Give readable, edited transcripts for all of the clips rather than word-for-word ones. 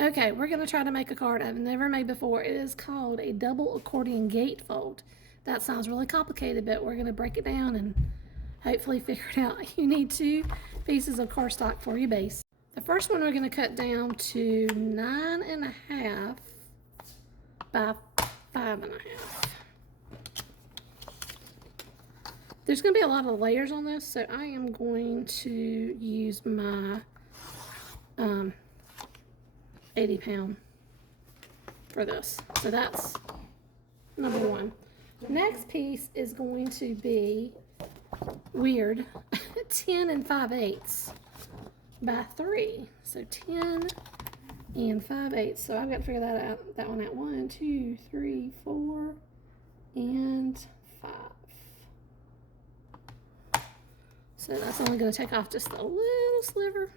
Okay, we're going to try to make a card I've never made before. It is called a double accordion gatefold. That sounds really complicated, but we're going to break it down and hopefully figure it out. You need 2 pieces of cardstock for your base. The first one we're going to cut down to 9.5 by 5.5. There's going to be a lot of layers on this, so I am going to use my 80-pound for this. So that's number 1. Next piece is going to be weird 10 5/8 by 3. So 10 5/8. So I've got to figure that one out. 1, 2, 3, 4, and 5. So that's only going to take off just a little sliver.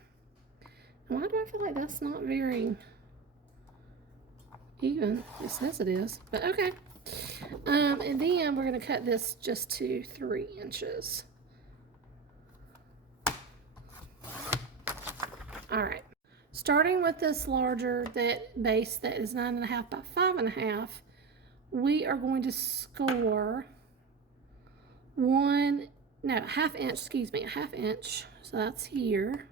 Why do I feel like that's not very even? It says it is, but okay. And then we're going to cut this just to 3 inches. All right. Starting with this larger base that is 9.5 by 5.5, we are going to score half inch, excuse me, a half inch. So that's here.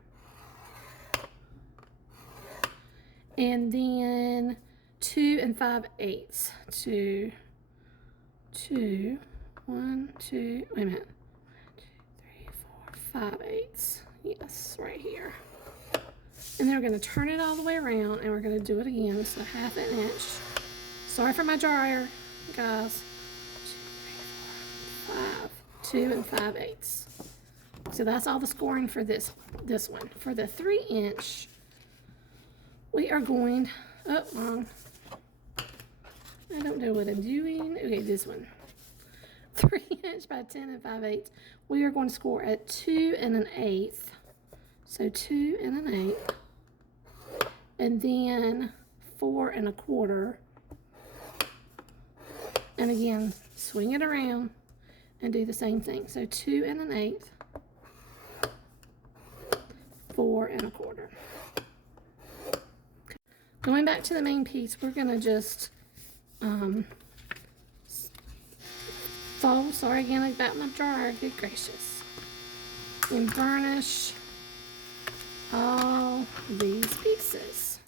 And then 2 5/8. 2, 1, 2, wait a minute. 1, 2, 3, 4, 5/8. Yes, right here. And then we're going to turn it all the way around and we're going to do it again. So half an inch. Sorry for my dryer, guys. 2 5/8. So that's all the scoring for this one. For the 3 inch, we are going, wrong. I don't know what I'm doing. Okay, this one. 3 inch by 10 5/8. We are going to score at 2 1/8. So 2 1/8. And then 4 1/4. And again, swing it around and do the same thing. So 2 1/8. 4 1/4. Going back to the main piece, we're going to just fold, sorry again about my dryer, good gracious, and burnish all these pieces.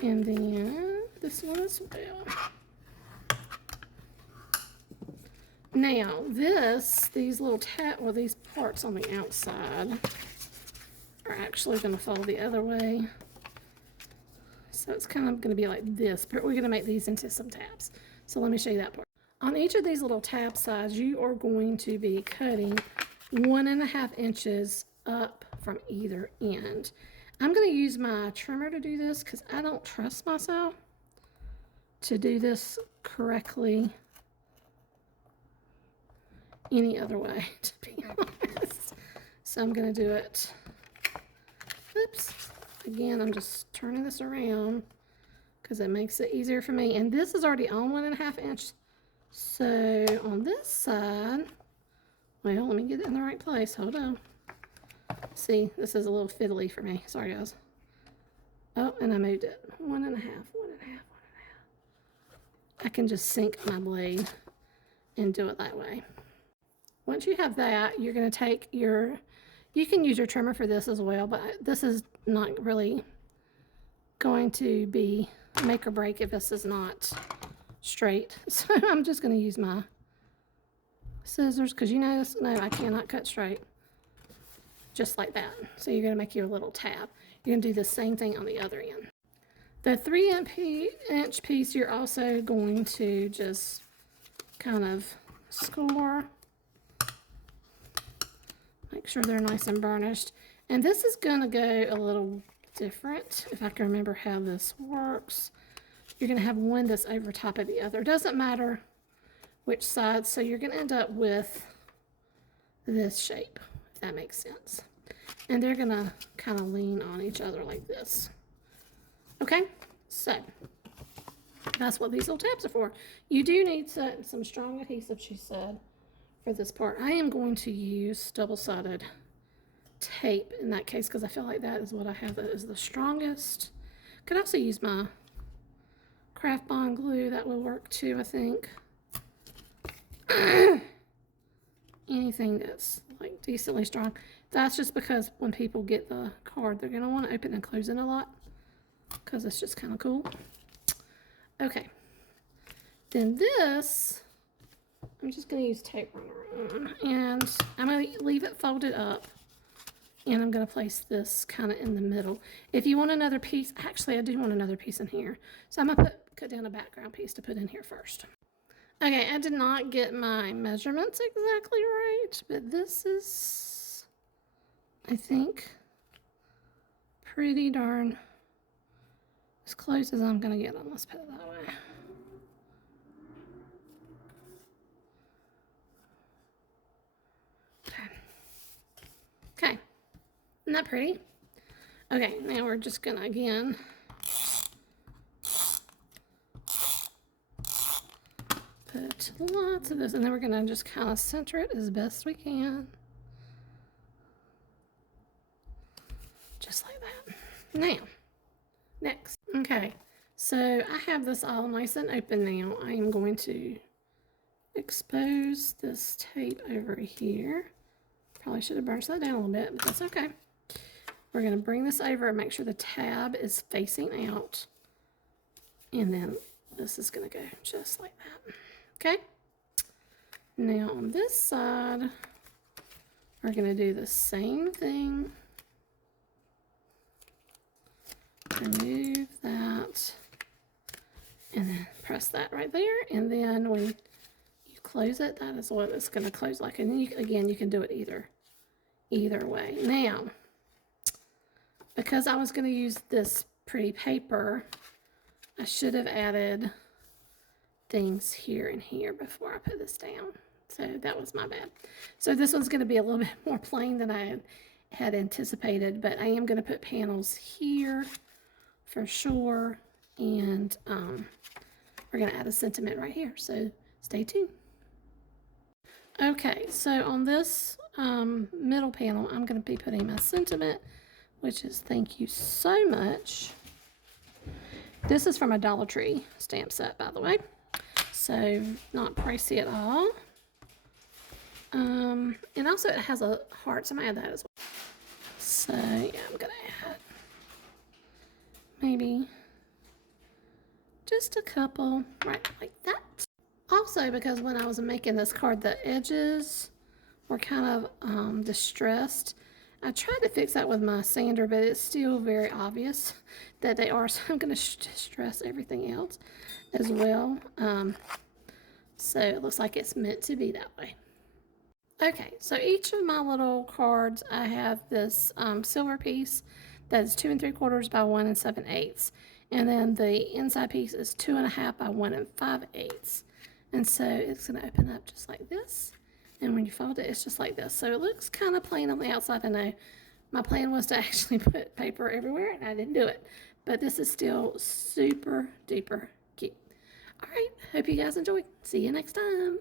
And then this one as well. Now these little these parts on the outside are actually going to fold the other way. So it's kind of going to be like this, but we're going to make these into some tabs. So let me show you that part. On each of these little tab sides, you are going to be cutting 1.5 inches up from either end. I'm going to use my trimmer to do this because I don't trust myself to do this correctly any other way, to be honest. So I'm going to do it. Oops. Again, I'm just turning this around because it makes it easier for me. And this is already on 1.5 inch. So on this side, well, let me get it in the right place. Hold on. See, this is a little fiddly for me. Sorry, guys. Oh, and I moved it. 1.5, 1.5, 1.5. I can just sink my blade and do it that way. Once you have that, you're going to take you can use your trimmer for this as well, but this is not really going to be make or break if this is not straight. So I'm just going to use my scissors because no, I cannot cut straight. Just like that. So you're going to make your little tab. You're going to do the same thing on the other end. The 3 inch piece, you're also going to just kind of score. Make sure they're nice and burnished. And this is going to go a little different, if I can remember how this works. You're going to have one that's over top of the other. It doesn't matter which side, so you're going to end up with this shape, if that makes sense. And they're going to kind of lean on each other like this. Okay, so that's what these little tabs are for. You do need some strong adhesive, she said, for this part. I am going to use double-sided tape in that case because I feel like that is what I have that is the strongest. Could also use my craft bond glue. That would work too, I think. Anything that's like decently strong. That's just because when people get the card, they're going to want to open and close it a lot because it's just kind of cool. Okay. Then this, I'm just going to use tape runner and I'm going to leave it folded up. And I'm going to place this kind of in the middle. If you want another piece, actually I do want another piece in here. So I'm going to cut down a background piece to put in here first. Okay, I did not get my measurements exactly right, but this is, I think, pretty darn as close as I'm going to get them. Let's put it that way. Okay. Isn't that pretty? Okay, now we're just gonna again put lots of this, and then we're gonna just kind of center it as best we can. Just like that. Now, next. Okay, so I have this all nice and open now. I am going to expose this tape over here. Probably should have burnt that down a little bit, but that's okay. We're going to bring this over and make sure the tab is facing out. And then this is going to go just like that. Okay? Now on this side, we're going to do the same thing. Remove that. And then press that right there. And then when you close it, that is what it's going to close like. And then again, you can do it either way. Now, because I was going to use this pretty paper, I should have added things here and here before I put this down. So that was my bad. So this one's going to be a little bit more plain than I had anticipated, but I am going to put panels here for sure. And we're going to add a sentiment right here. So stay tuned. Okay, so on this middle panel, I'm going to be putting my sentiment, which is thank you so much. This is from a Dollar Tree stamp set, by the way. So not pricey at all. And also it has a heart, so I'm going to add that as well. So yeah, I'm going to add maybe just a couple right like that. Also, because when I was making this card, the edges were kind of distressed. I tried to fix that with my sander, but it's still very obvious that they are. So I'm going to stress everything else as well. So it looks like it's meant to be that way. Okay, so each of my little cards, I have this silver piece that is 2 3/4 by 1 7/8. And then the inside piece is 2 1/2 by 1 5/8. And so it's going to open up just like this. And when you fold it, it's just like this. So it looks kind of plain on the outside. I know my plan was to actually put paper everywhere, and I didn't do it. But this is still super duper cute. All right, hope you guys enjoyed. See you next time.